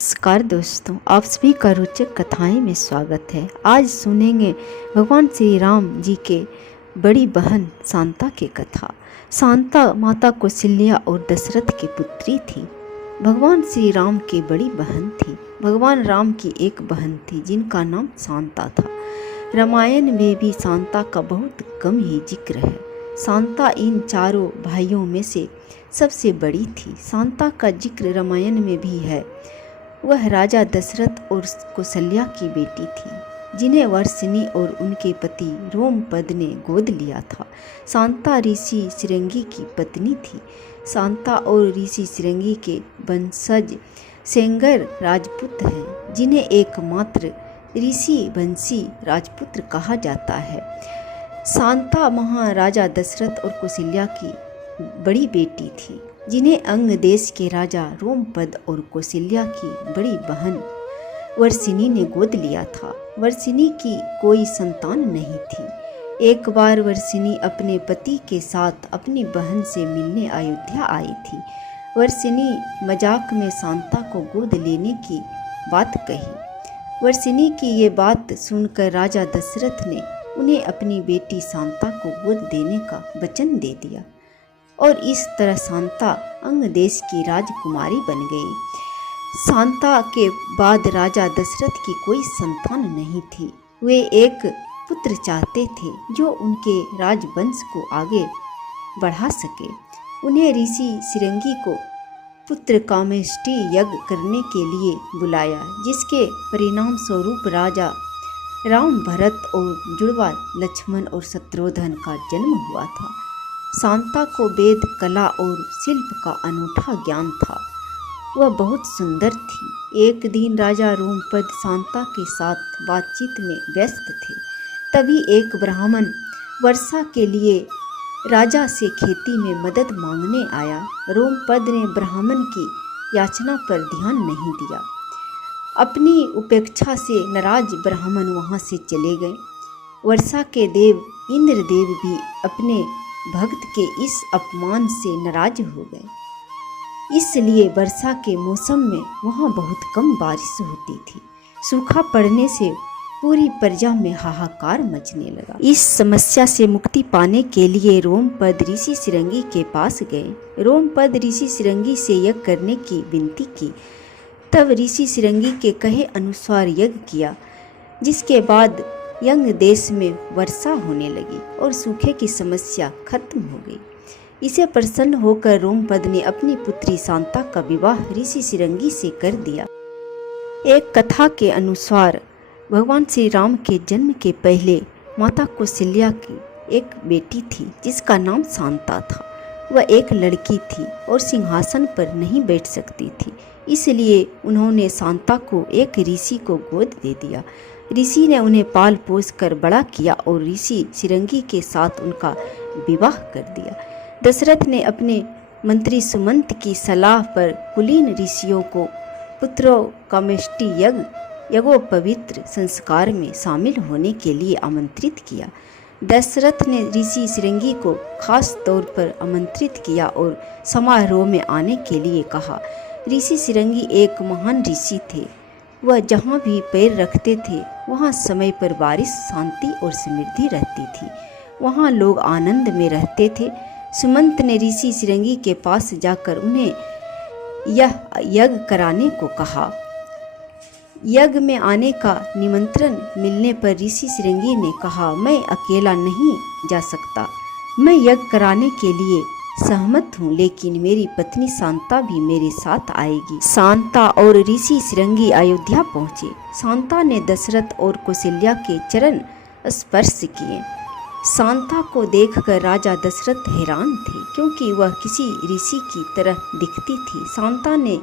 नमस्कार दोस्तों, आप सभी का रोचक कथाएं में स्वागत है। आज सुनेंगे भगवान श्री राम जी के बड़ी बहन शांता की कथा। शांता माता कौशल्या और दशरथ की पुत्री थी। भगवान श्री राम की बड़ी बहन थी। भगवान राम की एक बहन थी जिनका नाम शांता था। रामायण में भी शांता का बहुत कम ही जिक्र है। शांता इन चारों भाइयों में से सबसे बड़ी थी। शांता का जिक्र रामायण में भी है। वह राजा दशरथ और कौशल्या की बेटी थी जिन्हें वर्षिणी और उनके पति रोमपद ने गोद लिया था। शांता ऋषि शृंगी की पत्नी थी। शांता और ऋषि शृंगी के वंशज सेंगर राजपूत हैं जिन्हें एकमात्र ऋषि वंशी राजपुत्र कहा जाता है। शांता महाराजा दशरथ और कौशल्या की बड़ी बेटी थी जिन्हें अंग देश के राजा रोमपद और कौशल्या की बड़ी बहन वर्षिणी ने गोद लिया था। वर्षिणी की कोई संतान नहीं थी। एक बार वर्षिणी अपने पति के साथ अपनी बहन से मिलने अयोध्या आई थी। वर्षिणी मजाक में शांता को गोद लेने की बात कही। वर्षिणी की ये बात सुनकर राजा दशरथ ने उन्हें अपनी बेटी शांता को गोद देने का वचन दे दिया और इस तरह शांता अंग देश की राजकुमारी बन गई। शांता के बाद राजा दशरथ की कोई संतान नहीं थी। वे एक पुत्र चाहते थे जो उनके राजवंश को आगे बढ़ा सके। उन्हें ऋषि शृंगी को पुत्र कामेष्टि यज्ञ करने के लिए बुलाया, जिसके परिणाम स्वरूप राजा राम, भरत और जुड़वा लक्ष्मण और शत्रुघ्न का जन्म हुआ था। शांता को वेद, कला और शिल्प का अनूठा ज्ञान था। वह बहुत सुंदर थी। एक दिन राजा रोमपद शांता के साथ बातचीत में व्यस्त थे। तभी एक ब्राह्मण वर्षा के लिए राजा से खेती में मदद मांगने आया। रोमपद ने ब्राह्मण की याचना पर ध्यान नहीं दिया। अपनी उपेक्षा से नाराज ब्राह्मण वहां से चले गए। वर्षा के देव इंद्रदेव भी अपने भक्त के इस अपमान से नाराज हो गए। इसलिए वर्षा के मौसम में वहाँ बहुत कम बारिश होती थी। सूखा पड़ने से पूरी प्रजा में हाहाकार मचने लगा। इस समस्या से मुक्ति पाने के लिए रोमपद ऋषि शृंगी के पास गए। रोमपद ऋषि शृंगी से यज्ञ करने की विनती की। तब ऋषि शृंगी के कहे अनुसार यज्ञ किया, जिसके बाद यंग देश में वर्षा होने लगी और सूखे की समस्या खत्म हो गई। इसे प्रसन्न होकर रोमपद ने अपनी पुत्री शांता का विवाह ऋषि शृंगी से कर दिया। एक कथा के अनुसार भगवान श्री राम के जन्म के पहले माता कौशल्या की एक बेटी थी जिसका नाम शांता था। वह एक लड़की थी और सिंहासन पर नहीं बैठ सकती थी, इसलिए उन्होंने शांता को एक ऋषि को गोद दे दिया। ऋषि ने उन्हें पाल पोस कर बड़ा किया और ऋषि शृंगी के साथ उनका विवाह कर दिया। दशरथ ने अपने मंत्री सुमंत की सलाह पर कुलीन ऋषियों को पुत्रों कामेष्टि यज्ञोपवीत संस्कार में शामिल होने के लिए आमंत्रित किया। दशरथ ने ऋषि शृंगी को खास तौर पर आमंत्रित किया और समारोह में आने के लिए कहा। ऋषि शृंगी एक महान ऋषि थे। वह जहाँ भी पैर रखते थे वहाँ समय पर बारिश, शांति और समृद्धि रहती थी। वहाँ लोग आनंद में रहते थे। सुमंत ने ऋषि शृंगी के पास जाकर उन्हें यह यज्ञ कराने को कहा। यज्ञ में आने का निमंत्रण मिलने पर ऋषि शृंगी ने कहा, मैं अकेला नहीं जा सकता। मैं यज्ञ कराने के लिए सहमत हूँ, लेकिन मेरी पत्नी शांता भी मेरे साथ आएगी। शांता और ऋषि शृंगी अयोध्या पहुँचे। शांता ने दशरथ और कौशल्या के चरण स्पर्श किए। शांता को देखकर राजा दशरथ हैरान थे, क्योंकि वह किसी ऋषि की तरह दिखती थी। शांता ने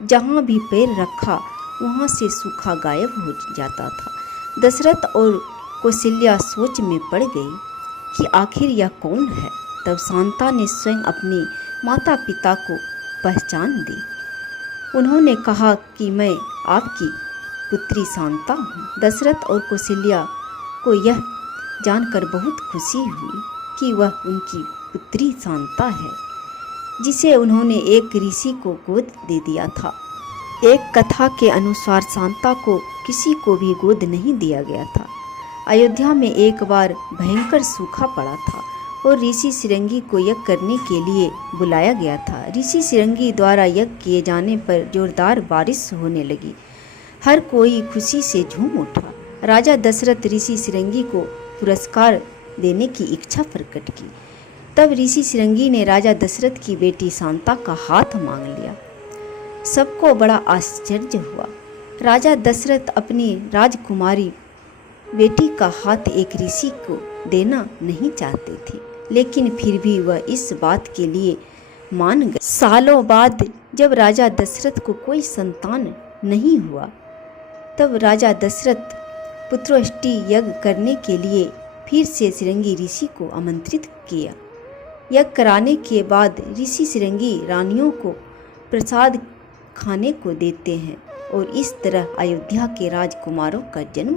जहाँ भी पैर रखा वहाँ से सूखा गायब हो जाता था। दशरथ और कौशल्या सोच में पड़ गई कि आखिर यह कौन है। तब शांता ने स्वयं अपने माता पिता को पहचान दी। उन्होंने कहा कि मैं आपकी पुत्री शांता हूँ। दशरथ और कौशल्या को यह जानकर बहुत खुशी हुई कि वह उनकी पुत्री शांता है, जिसे उन्होंने एक ऋषि को गोद दे दिया था। एक कथा के अनुसार शांता को किसी को भी गोद नहीं दिया गया था। अयोध्या में एक बार भयंकर सूखा पड़ा था और ऋषि सिरंगी को यज्ञ करने के लिए बुलाया गया था। ऋषि सिरंगी द्वारा यज्ञ किए जाने पर जोरदार बारिश होने लगी। हर कोई खुशी से झूम उठा। राजा दशरथ ऋषि सिरंगी को पुरस्कार देने की इच्छा प्रकट की। तब ऋषि सिरंगी ने राजा दशरथ की बेटी शांता का हाथ मांग लिया। सबको बड़ा आश्चर्य हुआ। राजा दशरथ अपनी राजकुमारी बेटी का हाथ एक ऋषि को देना नहीं चाहते थे, लेकिन फिर भी वह इस बात के लिए मान गए। सालों बाद जब राजा दशरथ को कोई संतान नहीं हुआ, तब राजा दशरथ पुत्रोष्टि यज्ञ करने के लिए फिर से सिरंगी ऋषि को आमंत्रित किया। यज्ञ कराने के बाद ऋषि सिरंगी रानियों को प्रसाद खाने को देते हैं और इस तरह अयोध्या के राजकुमारों का जन्म